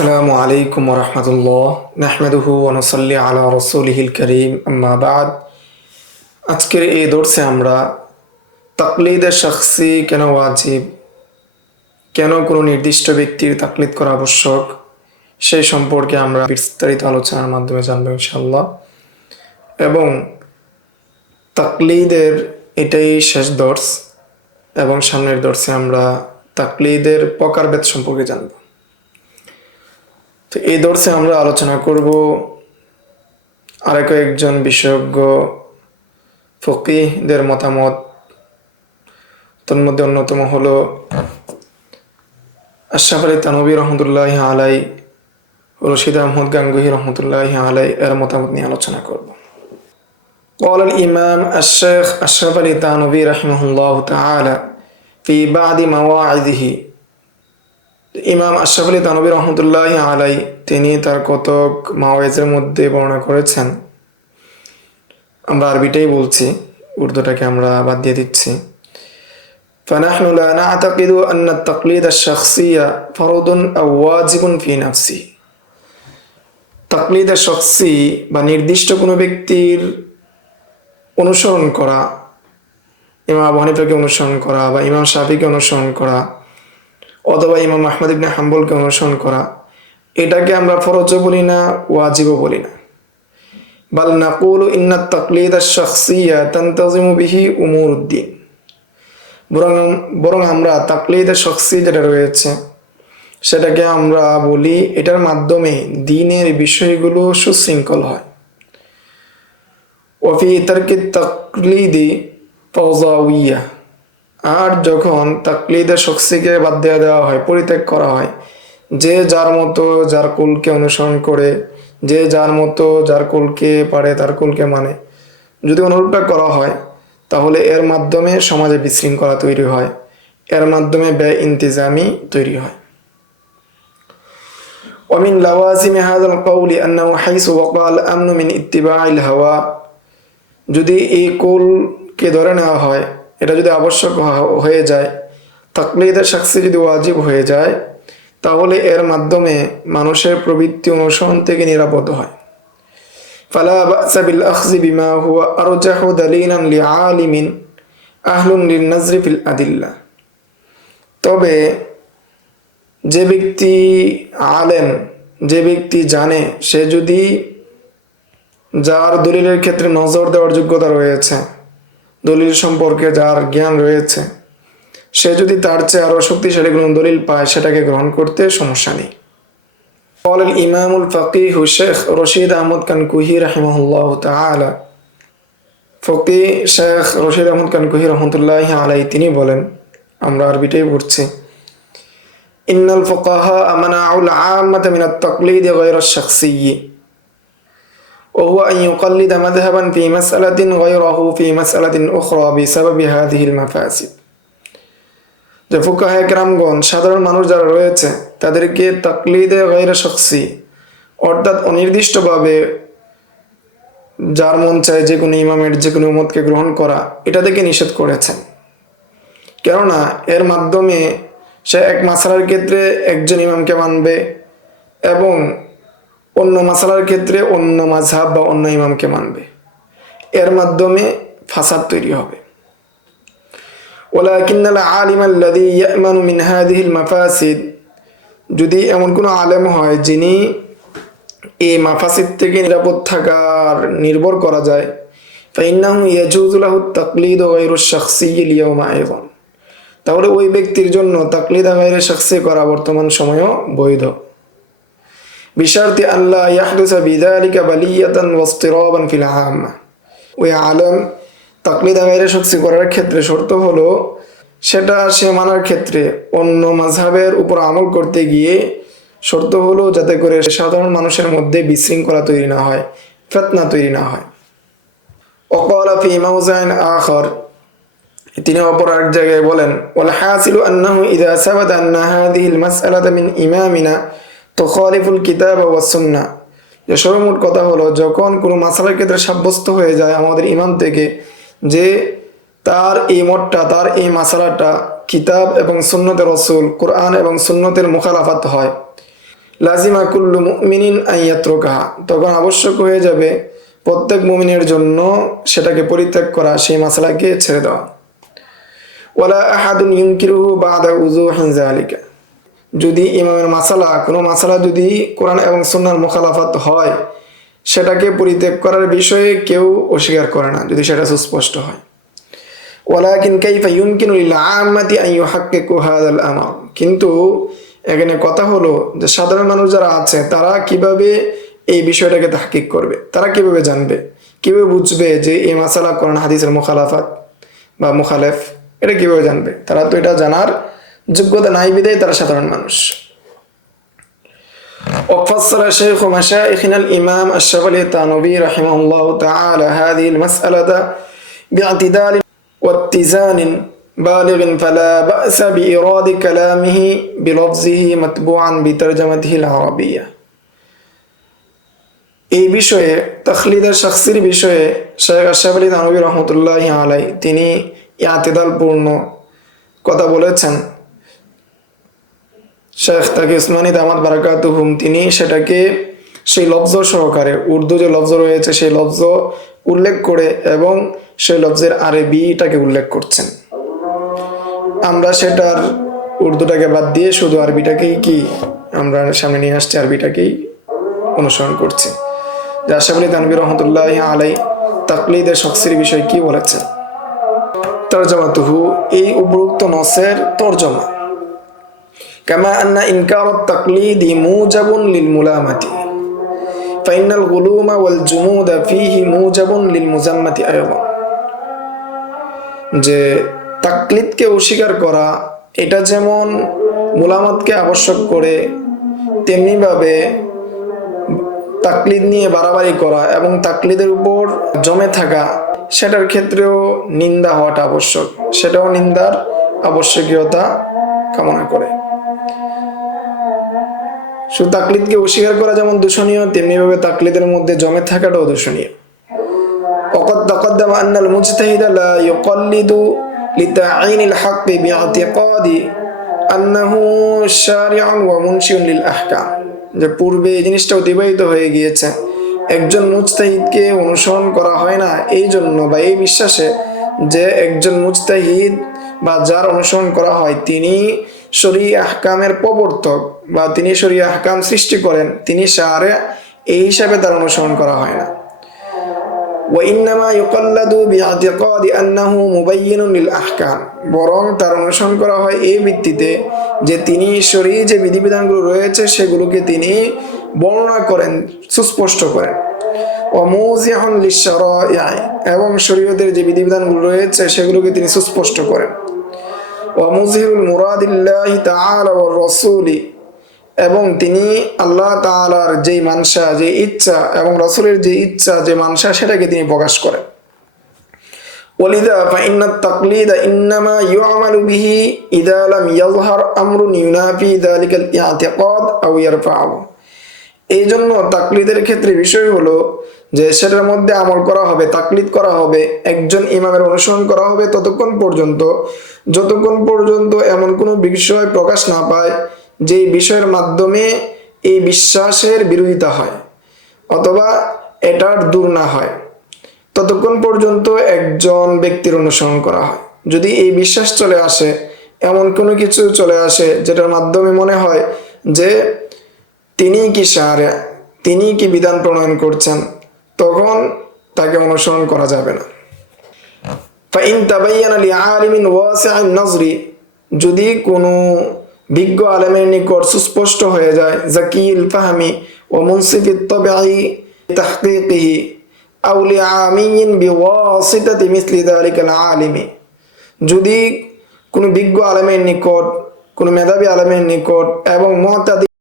আসসালামু আলাইকুম রহমতুল্লাহ নাহমেদুহু ওনসল্লি আলা রসুলিহিল করিম আম্মা বাদ। আজকের এই দর্সে আমরা তাকলিদে শখসি কেন ওয়াজিব, কেন কোনো নির্দিষ্ট ব্যক্তির তাকলিদ করা আবশ্যক, সেই সম্পর্কে আমরা বিস্তারিত আলোচনার মাধ্যমে জানবো ইনশাল্লাহ। এবং তাকলিদের এটাই শেষ দর্স এবং সামনের দর্সে আমরা তাকলিদের প্রকারভেদ সম্পর্কে জানব। তো এই দর্সে আমরা আলোচনা করব আরো কয়েকজন বিশেষজ্ঞ ফকিহদের মতামত। তার মধ্যে অন্যতম হলো আশরাফ আলী থানভী রহমতুল্লাহি আলাই, রশিদ আহমদ গাঙ্গুহি রহমতুল্লাহি আলাই এর মতামত নিয়ে আলোচনা করব। قال الإمام الشيخ أشرف علي থানভী رحمه الله تعالى في بعض مواعظه। ইমাম আশরাফ আলী থানভী রহমতুল্লাহি আলাই তিনি তার কতক মাওয়াইজের মধ্যে বর্ণনা করেছেন। আমরা আরবিটাই বলছি, উর্দুটাকে আমরা বাদ দিয়ে দিচ্ছি। فنحن لا نعتقد أن التقليد الشخصي فرض أو واجب في نفسه। তাকলিদ শখসি বা নির্দিষ্ট কোনো ব্যক্তির অনুসরণ করা, ইমাম আবু হানিফাকে অনুসরণ করা বা ইমাম শাফিকে অনুসরণ করা অথবা ইমাম আহমদ ইবনে হাম্বলকে অনুসরণ করা, এটাকে আমরা ফরজও বলি না, ওয়াজিবও বলি না। বাল নাকুলু ইন্না তাকলিদ আশ-শাখসিয়্যা তানতাজিমু বিহি উমুরুদ্দিন। বরং আমরা তাকলিদ শখসি যেটা রয়েছে সেটাকে আমরা বলি এটার মাধ্যমে দ্বীনের বিষয়গুলো সুশৃঙ্খল হয়। ওয়াফি তারকি তাকলিদি ফাওজাউইয়া। আর যখন তাকলিদে শখসিকে বাদ দিয়ে দেওয়া হয়, পরিত্যাগ করা হয়, যে যার মতো যার কুলকে অনুসরণ করে, যে যার মতো যার কুলকে পারে তার কুলকে মানে, যদি অনুরূপটা করা হয় তাহলে এর মাধ্যমে সমাজে বিশৃঙ্খলা তৈরি হয়, এর মাধ্যমে বে-ইনতিজামি তৈরি হয়। ومن لوازم هذا القول أنه حيث وقع الأمن من اتباع الهوى। যদি এই কুলকে ধরে নেওয়া হয়, এটা যদি আবশ্যক হয়ে যায়, তাকলিদের শখসি যদি ওয়াজিব হয়ে যায়, তাহলে এর মাধ্যমে মানুষের প্রবৃত্তি অনুসরণ থেকে নিরাপদ হয়। ফালা বা'সা বিল আখযি বিমা হুয়া আরজাহু দালিলান লিআলিমিন আহলুন লিন-নাজরি ফিল আদিল্লাহ। তবে যে ব্যক্তি আলেম, যে ব্যক্তি জানে, সে যদি যার দলিলের ক্ষেত্রে নজর দেওয়ার যোগ্যতা রয়েছে, দলিল সম্পর্কে যার জ্ঞান রয়েছে, সে যদি তার চেয়ে আরো শক্তিশালী কোনো দলিল পায় সেটাকে গ্রহণ করতে সমস্যা নেই। قال الإمام الفقيه الشيخ رشيد أحمد كنكوهي رحمه الله تعالى। ফকি শেখ রশিদ আহমদ কানকুহি রহমতুল্লাহি আলাইহি তিনি বলেন, আমরা আরবিটাই পড়ছি, ইন্নাল ফুকাহা আমানাউল আম্মাতা মিনাত তাকলিদি গায়রা শাখসিয়্যি وهو أن يقلد مذهبا في مسألة غيره في مسألة أخرى بسبب هذه المفاسد। যে ফুকাহায়ে কেরামগণ, সাধারণ মানুষ যারা রয়েছে, তাদেরকে তাকলিদে গায়রা শাখসি অর্থাৎ অনির্দিষ্টভাবে যার মন চায় যে কোনো ইমামের যে কোনো মতকে গ্রহণ করা, এটা থেকে নিষেধ করেছেন। কেননা এর মাধ্যমে সে এক মাসালার ক্ষেত্রে একজন ইমামকে মানবে এবং অন্য মাসালার ক্ষেত্রে অন্য মাযহাব বা অন্য ইমামকে মানবে, এর মাধ্যমে ফাসাদ তৈরি হবে। ওয়ালাকিন্নাল আলিমাল্লাযী ইয়া'মানু মিন হাযিহিল মাফাসিদ। যদি এমন কোনো আলেম হয় যিনি এই মাফাসিদ থেকে নিরাপদ থাকার নির্ভর করা যায়, ফাইন্নাহু ইয়াজুযু লাহু তাকলিদু গায়রু শাখসিয়্যি লিয়াওমা আইযান। তাহলে ওই ব্যক্তির জন্য তাকলিদ গায়রে শাখসি করা বর্তমান সময়েও বৈধ। বিশারতি আল্লাহ ইয়াহদুসা বিযালিকা বালিয়াতান ওয়াসতিরাবান ফিল আম্মা। ওই আলেম তাকলিদ গায়রে শাখসি করার ক্ষেত্রে শর্ত হলো সেটা সে মানার ক্ষেত্রে অন্য মাযহাবের উপর আমল করতে গিয়ে শর্ত হলো যাতে করে সাধারণ মানুষের মধ্যে বিশৃঙ্খলা তৈরি না হয়, ফিতনা তৈরি না হয়। ওয়াকালা ফি মাওযাইন আখার, তিনি অপর এক জায়গায় বলেন, ওয়াল হাসিলু আন্নাহু ইযা সাবাতা আন্না হাযিহিল মাসআলাতা মিন ইমামিনা তুখালিফুল কিতাব ওয়াস সুন্নাহ। যে সর্বমোট কথা হলো, যখন কোনো মাসালার ক্ষেত্রে সাব্যস্ত হয়ে যায় আমাদের ইমাম থেকে যে তার এই মতটা, তার এই মাসালাটা কিতাব এবং সুন্নতের রাসূল, কোরআন এবং সুন্নতের মুখালাফাত হয়, লাজিমা কুল্লু মুমিনিন আন ইয়াতরুকাহা, তখন আবশ্যক হয়ে যাবে প্রত্যেক মুমিনের জন্য সেটাকে পরিত্যাগ করা, সেই মাসালাকে ছেড়ে দেওয়া। ওয়ালা আহাদুন ইউনকিরুহু বাদা উযুহিন যালিকা, যদি ইমামের কোনো মাসালা যদি কোরআন এবং সুন্নাহর মুখালাফাত হয়, সেটাকে পরিত্যাগ করার বিষয়ে কেউ অস্বীকার করে না যদি সেটা সুস্পষ্ট হয়। ওয়ালাকিন কাইফা ইউমকিনু লিল আম্মাতি আন ইউহাক্কিকু হাযাল আমর, কিন্তু এখানে কথা হলো যে সাধারণ মানুষ যারা আছে তারা কিভাবে এই বিষয়টাকে তাহকিক করবে, তারা কিভাবে জানবে, কিভাবে বুঝবে যে এই মাসালা কোরআন হাদিসের মুখালাফাত বা মুখালেফ, এটা কিভাবে জানবে? তারা তো এটা জানার যোগ্যতা নাই, বিধায় তারা সাধারণ মানুষ। وفصل شيخ مشايخنا الإمام الشغلي الطانوبي رحمه الله تعالى هذه المسألة باعتدال واتزان بالغ، فلا بأس بإيراد كلامه بلفظه متبوعا بترجمته العربية। এই বিষয়ে তাকলিদের শাখসির বিষয়ে শেখ আশরাফ আলী থানভী রহমতুল্লাহি আলাইহি তিনি ইআতিদালপূর্ণ কথা বলেছেন। শেখ তাকি উসমানী দামাত বারাকাতুহুম তিনি সেটাকে সেই লফজ সহকারে, উর্দু যে লফজ রয়েছে সেই লফজ উল্লেখ করে এবং সেই লফজের আরবিটাকে উল্লেখ করছেন। আমরা সেটার উর্দুটাকে বাদ দিয়ে শুধু আরবিটাকেই আমরা সামনে নিয়ে আসছি, আরবিটাকেই অনুসরণ করছি। যে আশরাফ আলী থানভী রহমতুল্লাহি আলাইহি তাকলিদের শাখসির বিষয় কি বলেছেন? তরজমাতুহু, এই উপরোক্ত নসের তরজমা। কামা আন্না ইনকারুত তাকলিদি মুজাবুন লিল মুলামাতি ফাইনাল গুলুমা ওয়াল জুমুদা ফীহি মুজাবুন লিল মুজাম্মাতি আয়দান, যে তাকলিদকে অস্বীকার করা এটা যেমন মুলামাতকে আবশ্যক করে, তেমনিভাবে তাকলিদ নিয়ে বাড়াবাড়ি করা এবং তাকলিদের উপর জমে থাকা সেটার ক্ষেত্রেও নিন্দা হওয়াটা আবশ্যক, সেটাও নিন্দার আবশ্যকীয়তা কামনা করে। শুধু তাকলিদকে অস্বীকার করা যেমন দূষণীয়, তেমনিভাবে তাকলিদের মধ্যে জমে থাকাটাও দূষণীয়। وقد تقدم أن المجتهد لا يقلد لتعيين الحق باعتقاد أنه شارع ومنشئ للأحكام, যে পূর্বে এই জিনিসটা অতিবাহিত হয়ে গিয়েছে। একজন মুজতাহিদকে অনুসরণ করা হয় না এই জন্য বা এই বিশ্বাসে যে একজন মুজতাহিদ বা যার অনুসরণ করা হয় তিনি শরীয়ত আহকামের প্রবর্তক বা তিনি শরীয়ত আহকাম সৃষ্টি করেন, তিনি শারে, এই হিসাবে তার অনুসরণ করা হয় না। وإنما يقلد باعتقاد أنه مبين للأحكام, বরং তার অনুসরণ করা হয় এই ভিত্তিতে যে তিনি শরীয়ত যে বিধিবিধানগুলো রয়েছে সেগুলোকে তিনি বর্ণনা করেন, সুস্পষ্ট করেন। وموضح للشرائع, এবং শরীয়তের যে বিধিবিধানগুলো রয়েছে সেগুলোকে তিনি সুস্পষ্ট করেন। ومظهر المراد الله تعالى والرسول, এবং তিনি আল্লাহ তাআলার যে মানসা, যে ইচ্ছা এবং রাসূলের যে ইচ্ছা, যে মানসা সেটাকে তিনি প্রকাশ করেন। ওয়ালিদা ফাইন্না তাকলিদ ইন্নামা ইউআমালু বিহি ইযা লাম ইয়াযহার আমরুন ইউনাফি যালিকাল ইআতিকাদ আও ইয়ারফাউ, এই জন্য তাকলিদের ক্ষেত্রে বিষয় হলো যে সেটার মধ্যে আমল করা হবে, তাকলিদ করা হবে, একজন ইমামের অনুসরণ করা হবে যতক্ষণ পর্যন্ত এমন কোনো বিষয় প্রকাশ না পায় যেই বিষয়ের মাধ্যমে এই বিশ্বাসের বিরোধিতা হয় অথবা এটার দূর না হয়, ততক্ষণ পর্যন্ত একজন ব্যক্তির অনুসরণ করা হয়। যদি এই বিশ্বাস চলে আসে, এমন কোনো কিছু চলে আসে যেটার মাধ্যমে মনে হয় যে তিনি কি শারে, তিনি কি বিধান প্রণয়ন করছেন, তখন তাকে অনুসরণ করা যাবে না। ফাইন তাবায়্যানা লিআলিমিন ওয়াসি'আন নাযরি, যদি কোনো বিজ্ঞ আলেমের নিকট সুস্পষ্ট হয়ে যায়, জাকিল ফাহমি ও মুনসিফিত তাবিঈ তাহকীকিহি আও লিআমিয়িন বিওয়াসিতাতি মিসলি যালিকাল আলিমি, যদি কোনো বিজ্ঞ আলেমের নিকট, কোনো মেধাবী আলেমের নিকট এবং মুতাদি